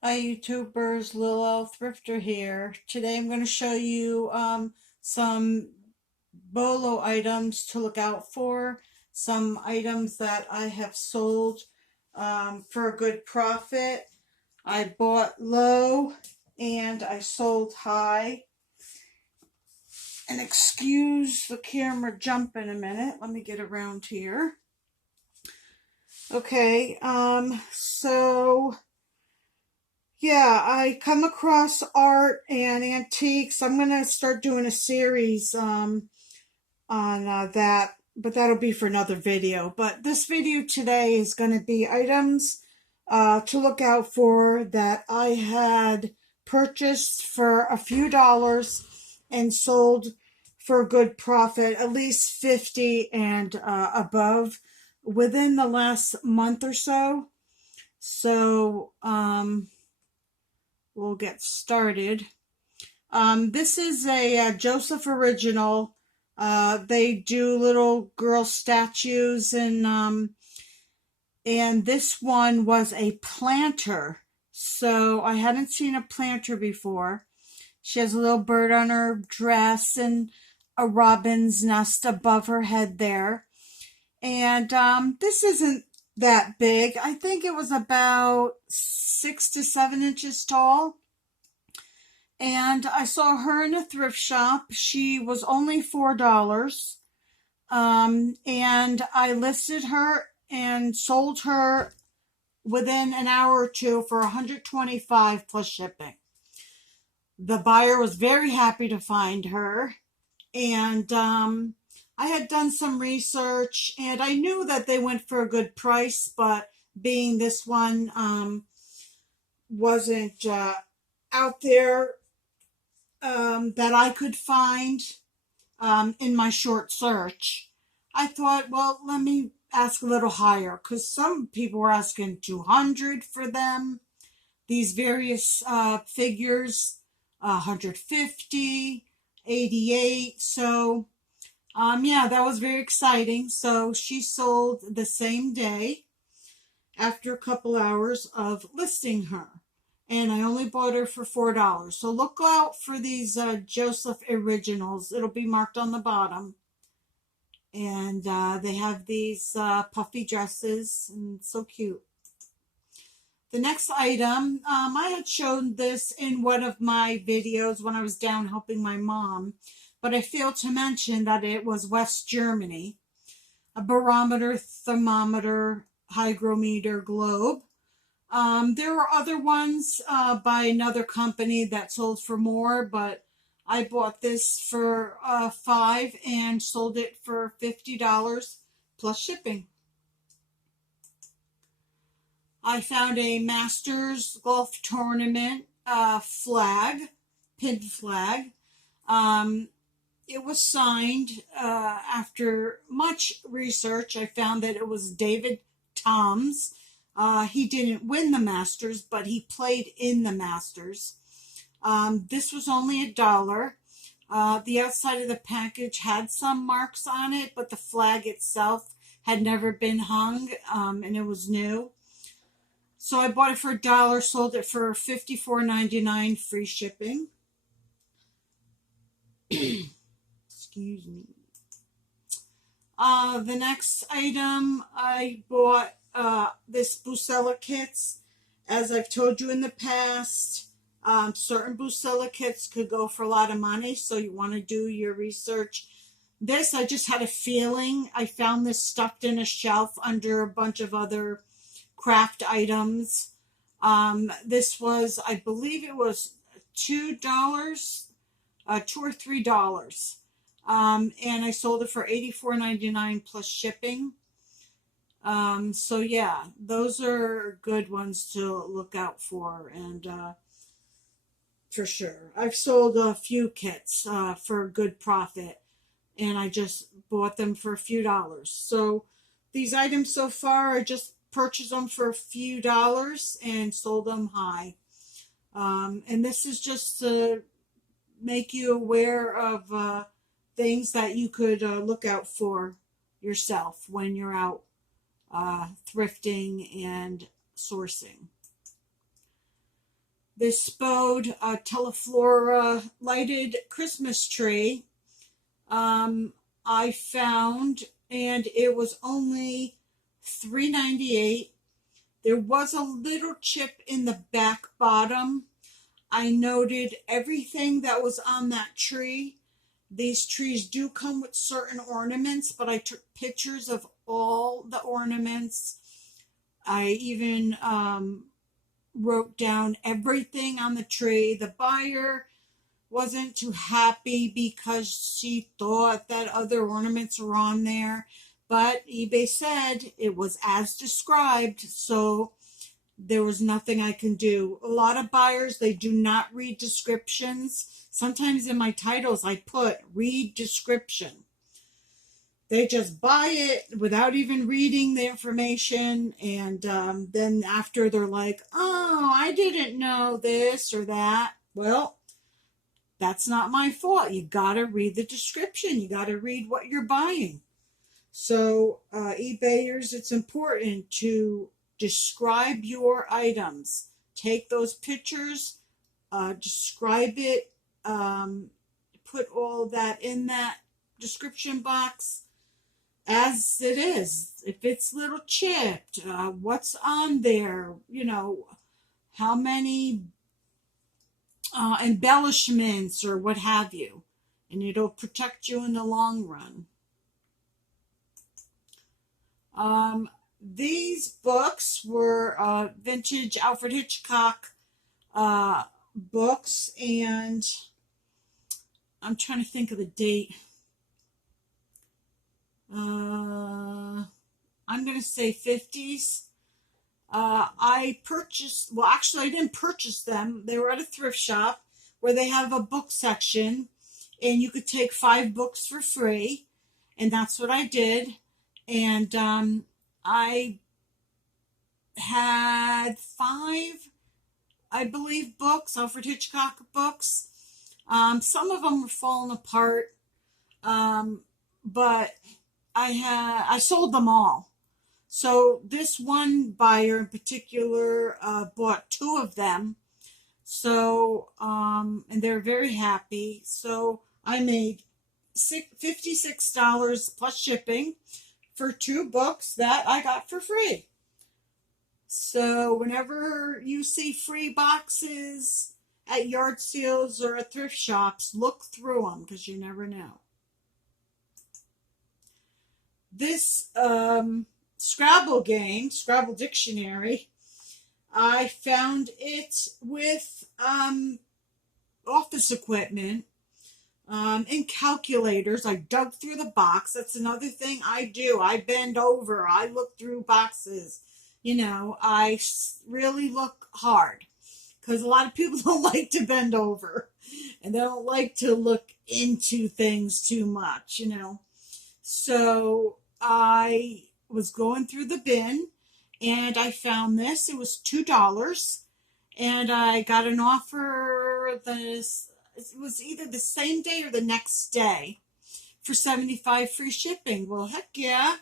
Hi YouTubers, Lil L Thrifter here. Today I'm going to show you some Bolo items to look out for. Some items that I have sold for a good profit. I bought low and I sold high. And excuse the camera jump in a minute. Let me get around here. Okay, so yeah, I come across art and antiques. I'm going to start doing a series on that, but that'll be for another video. But this video today is going to be items to look out for that I had purchased for a few dollars and sold for a good profit, at least 50 and above within the last month or so. So, we'll get started. This is a Josef Original. They do little girl statues, and this one was a planter. So I hadn't seen a planter before. She has a little bird on her dress and a robin's nest above her head there. And this isn't that big. I think it was about 6 to 7 inches tall. And I saw her in a thrift shop. She was only $4. And I listed her and sold her within an hour or two for $125 plus shipping. The buyer was very happy to find her. And I had done some research and I knew that they went for a good price, but being this one wasn't out there that I could find in my short search, I thought, well, let me ask a little higher because some people were asking 200 for them. These various figures, 150, 88. So, yeah, that was very exciting. So she sold the same day after a couple hours of listing her. And I only bought her for $4. So look out for these Josef Originals. It'll be marked on the bottom. And they have these puffy dresses, and so cute. The next item, I had shown this in one of my videos when I was down helping my mom, but I failed to mention that it was West Germany. A barometer, thermometer, hygrometer, globe. There were other ones by another company that sold for more, but I bought this for $5 and sold it for $50 plus shipping. I found a Masters golf tournament flag, pin flag. It was signed after much research. I found that it was David Toms. He didn't win the Masters, but he played in the Masters. This was only $1. The outside of the package had some marks on it, but the flag itself had never been hung, and it was new. So I bought it for $1, sold it for $54.99, free shipping. Excuse me. The next item, I bought this Busello Kits. As I've told you in the past, certain Busello Kits could go for a lot of money, so you want to do your research. This, I just had a feeling. I found this stuffed in a shelf under a bunch of other craft items. This was, I believe it was $2, $2 or $3. And I sold it for $84.99 plus shipping. So yeah, those are good ones to look out for, and for sure. I've sold a few kits for a good profit, and I just bought them for a few dollars. So these items so far, I just purchased them for a few dollars and sold them high. And this is just to make you aware of things that you could look out for yourself when you're out thrifting and sourcing. this Spode Teleflora lighted Christmas tree I found, and it was only $3.98. There was a little chip in the back bottom. I noted everything that was on that tree. These trees do come with certain ornaments, but I took pictures of all the ornaments. I even wrote down everything on the tree. The buyer wasn't too happy because she thought that other ornaments were on there, but eBay said it was as described, so there was nothing I can do. A lot of buyers, they do not read descriptions. Sometimes in my titles I put read description. They just buy it without even reading the information, and then after they're like, oh, I didn't know this or that. Well, that's not my fault. You got to read the description. You got to read what you're buying. So, eBayers, it's important to describe your items. Take those pictures, describe it, put all that in that description box as it is. If it's little chipped, what's on there, how many embellishments or what have you, and it'll protect you in the long run. These books were vintage Alfred Hitchcock books, and I'm trying to think of the date. I'm going to say 50s. I purchased, well, actually, I didn't purchase them. They were at a thrift shop where they have a book section, and you could take 5 books for free, and that's what I did. And I had 5, I believe, books, Alfred Hitchcock books. Some of them were falling apart, but I sold them all. So this one buyer in particular bought 2 of them. So, and they're very happy. So I made $56 plus shipping for 2 books that I got for free. So whenever you see free boxes at yard sales or at thrift shops, look through them because you never know. This Scrabble game, Scrabble Dictionary, I found it with office equipment and calculators. I dug through the box. That's another thing I do. I bend over. I look through boxes. I really look hard because a lot of people don't like to bend over and they don't like to look into things too much, So I was going through the bin and I found this. It was $2 and I got an offer. It was either the same day or the next day for $75 free shipping. Well, heck yeah.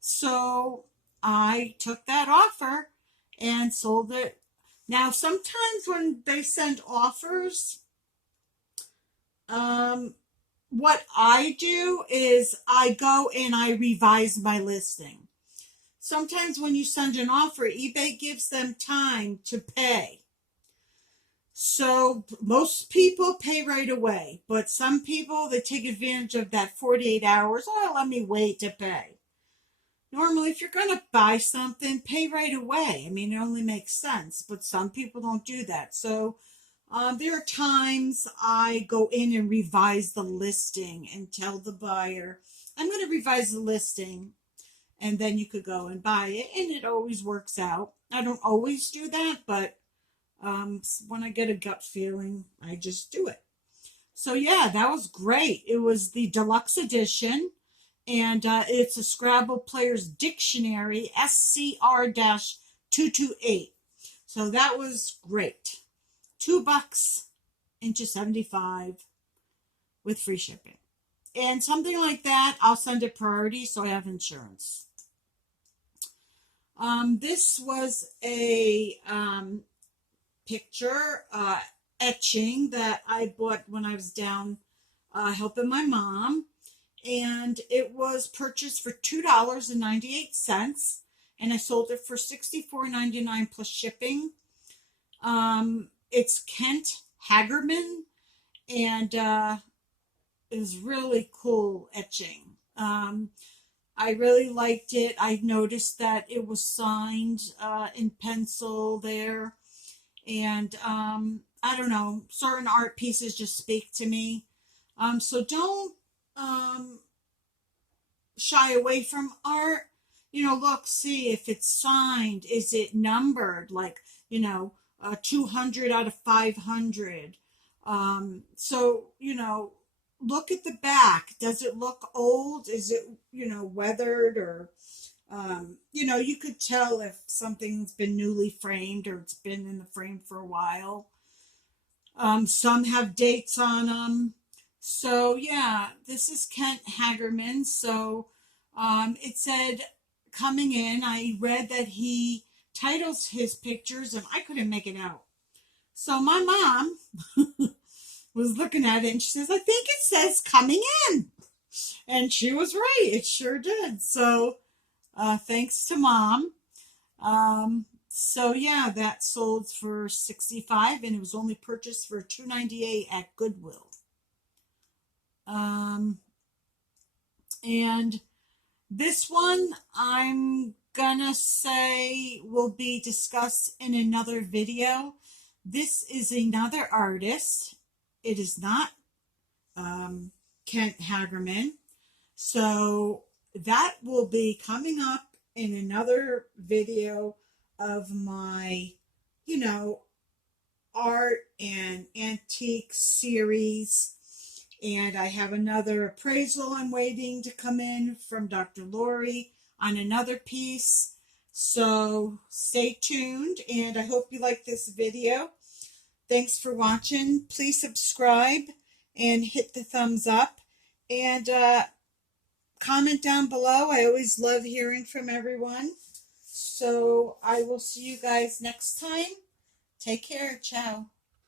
So I took that offer and sold it. Now, sometimes when they send offers, what I do is I go and I revise my listing. Sometimes when you send an offer, eBay gives them time to pay. So most people pay right away, but some people, they take advantage of that 48 hours. Oh, let me wait to pay. Normally, if you're going to buy something, pay right away. I mean, it only makes sense, but some people don't do that. So there are times I go in and revise the listing and tell the buyer, I'm going to revise the listing, and then you could go and buy it, and it always works out. I don't always do that, but when I get a gut feeling, I just do it. So yeah, that was great. It was the deluxe edition, and it's a Scrabble Player's Dictionary, SCR-228. So that was great. $2 into 75 with free shipping. And something like that, I'll send it priority so I have insurance. This was a picture etching that I bought when I was down helping my mom, and it was purchased for $2.98, and I sold it for $64.99 plus shipping. It's Kent Hagerman, and it was really cool etching. I really liked it. I noticed that it was signed in pencil there, and I don't know, certain art pieces just speak to me. So don't shy away from art. Look, see if it's signed. Is it numbered? Like, 200 out of 500. So, look at the back. Does it look old? Is it, weathered, or, you could tell if something's been newly framed or it's been in the frame for a while. Some have dates on them. So, yeah, this is Kent Hagerman. So, it said coming in, I read that he titles his pictures, and I couldn't make it out. So my mom was looking at it, and she says, I think it says coming in. And she was right. It sure did. So thanks to Mom. So yeah, that sold for $65, and it was only purchased for $2.98 at Goodwill. And this one I'm gonna say will be discussed in another video. This is another artist. It is not Kent Hagerman. So that will be coming up in another video of my, art and antique series. And I have another appraisal I'm waiting to come in from Dr. Lori on another piece. So stay tuned, and I hope you like this video. Thanks for watching. Please subscribe and hit the thumbs up, and comment down below. I always love hearing from everyone. So I will see you guys next time. Take care. Ciao.